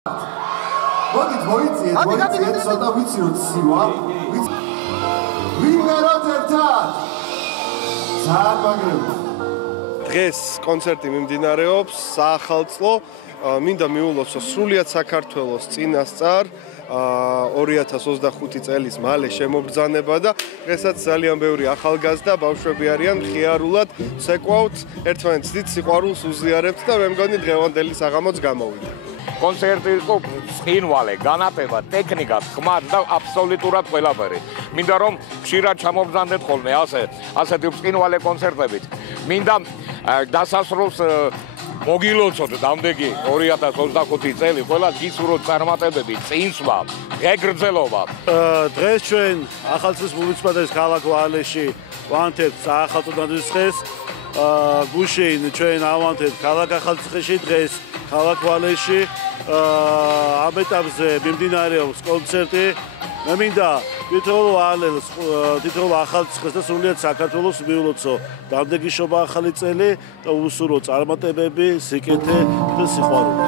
მოდით მოიციეთ, ცოტა ვიცი რომ ცივა. ვიმეროთ ერთად. ძალიან მაგრები. დღეს კონცერტი მიმდინარეობს საახალწლო მინდა მიულოცო სრულიად საქართველოს წინასწარ 2025 წელის მალე შემობრძანება და დღესაც ძალიან ბევრი ახალგაზრდა ბავშვები არიან მხიარულად ცეკვავთ ერთმანეთს დიდ სიყვარულს უზიარებთ და მე მგონი დღევანდელი საღამოც გამოვიდა. კონცერტი იყო ცხინვალე, განათება, ტექნიკა, ხმა და აბსოლუტურად ყველაფერი. მინდა რომ ხშირად ჩამობრძანდეთ ხოლმე ასეთი ცხინვალე კონცერტებით. მინდა დასასრულს მოგილოცოთ დამდეგი 2025 წელი, ყველას გისურვოთ წარმატებები, წინსვლა, ღეგრძელობა. დღეს ჩვენ ახალციხის მუნიციპალიტეტის ქალაქ ვალეში ვანთებთ საახალწლო დადასტურებას. გუშინ ჩვენ ავანთებთ ქალაქ ახალციხეში, დღეს ქალაქ ვალეში. ამ ეტაპზე მიმდინარეობს კონცერტი. მე მინდა თითოეულ ვალეს, თითოეულ ახალციხეს და სრულიად საქართველოს მიულოცო დამდეგი შობა ახალი წელი და უსურვო წარმატებები, სიკეთე და სიყვარული.